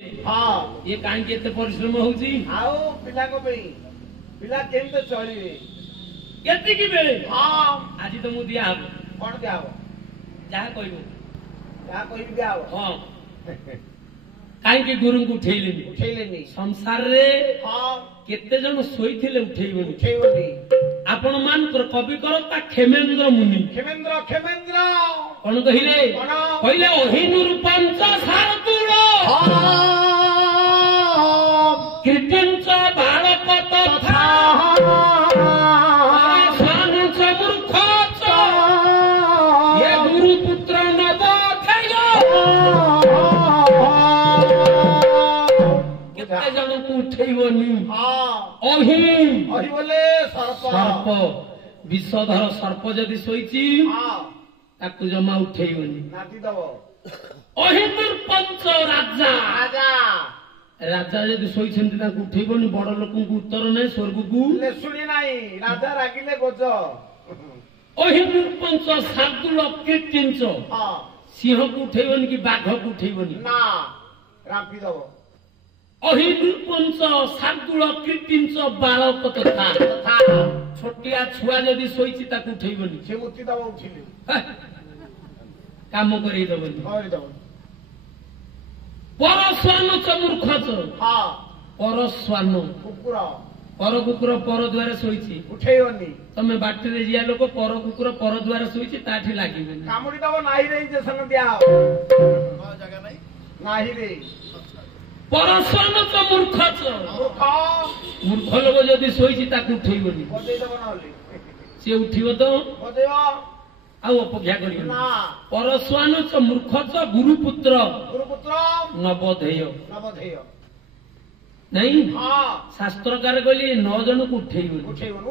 हाँ ये कहीं केते परिश्रम होउची आओ पिला को पे पिला केमते चलिबे केते की बेले हाँ आज तो मु दिया हम कोन दिया हो जा कहबो या कोई भी दिया हो हां कहीं के गुरु को उठेलेनी उठेलेनी संसार रे हाँ केते जन सोईथिले उठेइबनी उठेइबनी आपण मानकर कवि करता खेमेंद्र मुनि खेमेंद्र खेमेंद्र कोन कहिले कहले ओहिनुर पंच सारतुळ कृतिंच बालक तथा स्वानुच मूर्खच ये गुरु पुत्र नवोधय केते जन को उठेइबनी अहि अहि बोले सर्प विषधर सर्प जदि सोईची हाँ ताकू जमा उठेइबनी नाती दबो अहिंदुर पंच राजा राजा राजा जदि सोईछन्ति ताकू उठेइबनी बड़ लोकଙ୍କୁ उत्तर नै स्वर्ग को ले सुनी नाही राजा रागिले गोज अहिंदुर पंच शार्दूल कृतिंच हाँ सिंह को उठेइबनी कि बाघ को उठेइबनी ना रापी दबो अहिंदुर पंच शार्दूल कृतिंच बालक तथा छोटिया छुआ जदि सोईची ताकू उठेइबनी से मुक्ति दबो उठिले काम करेई दबनी और दबो परस्वान च मूर्खच हाँ परस्वान कुकुर पर कुकुर पर द्वारा सोईची उठेइबनी तमे बाटरे जिया लोक पर कुकुर पर द्वारा सोईची ताठी लागिबेनी कामुडी दबो नाही रे इंजेक्शन दिया हो जगह नहीं नाही रे परस्वान च मूर्खच मूर्ख मूर्ख लोक जदि सोईची ताकू उठेइबनी बदेई दबो नहले से उठिबो तो बदेइबो आउ अपेक्षा करियो ना परस्वान च मूर्खच गुरुपुत्र गुरुपुत्र नवोधेय नवोधेय नहीं हाँ शास्त्रकार कहले 9 जन को उठेइबनी उठेइबो उठेइबो